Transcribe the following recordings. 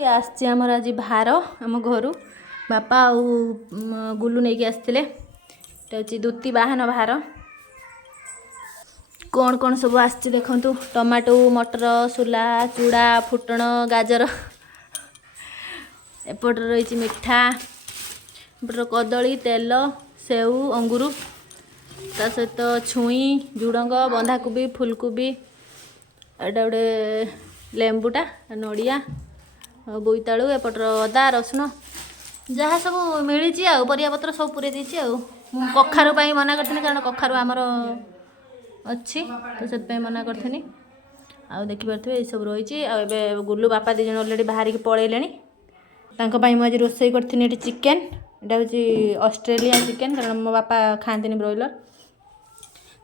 आसची आमर आज भार आम घर बापा आउ गुलू नहीं आसते दुती बाहन भार कौन कौन सब आसची देखंतु टमाटो मटर सोला चूड़ा फुटण गाजर एपट रही मिठा एपट कदली तेल सेऊ अंगूर ता सहित छुई झुड़ंग बंधाकोबी फुलकोबी एटा गोटे लेंबूटा नड़िया बोईतालु एपटर अदा रसुण जहाँ सब मिली आरियापत्र सब पूरे देती कखारु मना करथिनी कारण कखारु आमर अच्छी तो से मना करथिनी आ देखिपे सब रही आबे गुल्लू बापा दी जन अलरेडी बाहर की पलैले मुझे रोसई करथिनी चिकेन एटा हूँ ऑस्ट्रेलिया चिकेन कारण मो बापा खाती ब्रॉयलर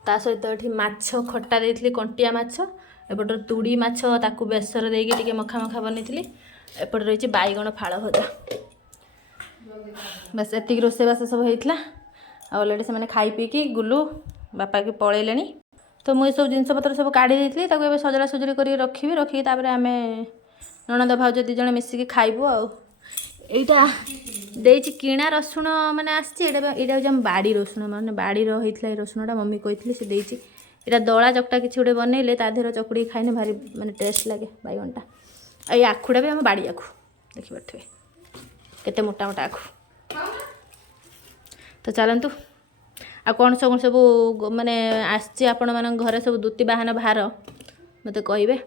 ता सहित ये माछ खट्टा देती कंटिया माछ एपटर तुड़ी माछ ताकू बेसर देके मखा मखा बनई एपट रही बैगण फाड़ भजा बस एति रोसईबास सब होता अलरेडी से खाई पीकी गुल्लू बापा के पलैले तो मुझे सब जिनस पतर सब काढ़ी देती सजड़ा सजड़ी कर रखी रखिकी आम ननद भाउज दी जन मिसिकी खाइबू आईटा किणा रसुण मैंने आसा हूँ बाड़ी रसुण मैंने बाड़ी रही रसुणटा मम्मी कही से देती यहाँ दला चकटा किसी गोटे बनइले तादेह चकुड़ी खाइने भारी माने टेस्ट लगे बैगनटा आई आखुटा भी आम बाड़ी आखु देखिपे केते मोटा मोटा आखु तो चलतु आ कौन सब माने आसची आपण मान घरे सब दुती बाहन भार मत कहे।